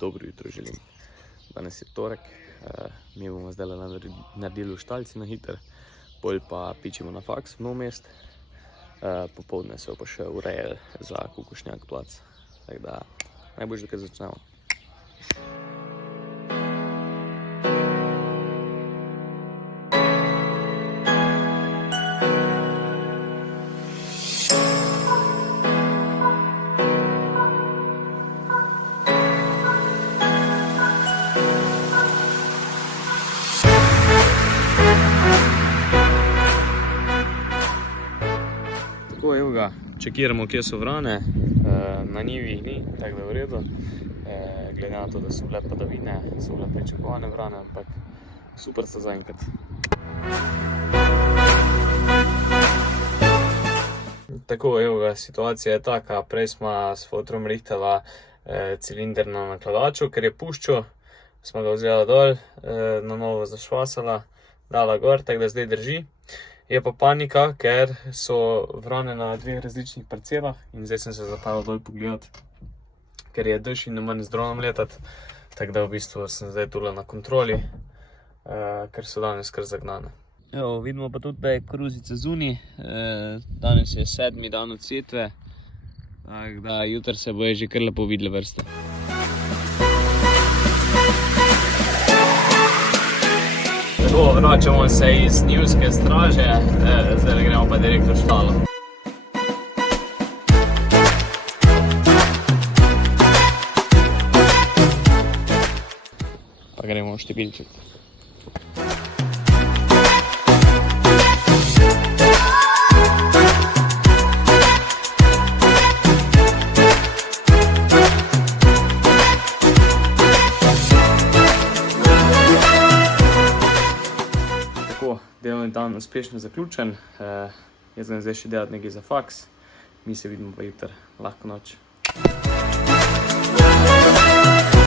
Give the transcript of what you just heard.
dobro jutro želim. Danes je torek, mi bomo zdaj naredili v štalci na hiter, bolj pa pičimo na faks v nov mest, popoldne so pa še urejali za Kukušnjak plac, tako da najboljše, da kaj začnemo. Tako, evo ga, čekiramo, kje so vrane, na njivi jih ni, tako da je v redu. Glede na to, da so bile padavine, so bile pričakovane vrane, ampak super so zaenkrat. Tako, evo ga, situacija je taka, prej smo s fotrom rihtala cilinder na nakladaču, ker je puščal, smo ga vzela dol, na novo zašvasala, dala gor, tako da zdaj drži. Je pa panika, ker so vrane na dveh različnih parcelah in zdaj sem se zapeljal dol pogledat, ker je dež in ne morem z dronom letati, tako da v bistvu sem zdaj tule na kontroli, ker so danes kar zagnane. Evo, vidimo pa tudi, da je koruzica zunaj, danes je 7. dan od setve, tako da jutri se bojo že kar lepo videle vrste. Tako, vračamo se iz njivske straže, zdaj gremo pa direkt v štalo. Pa gremo številčiti. Delovni dan uspešno zaključen, jaz grem zdaj še delati nekaj za faks, mi se vidimo pa jutri, lahko noč.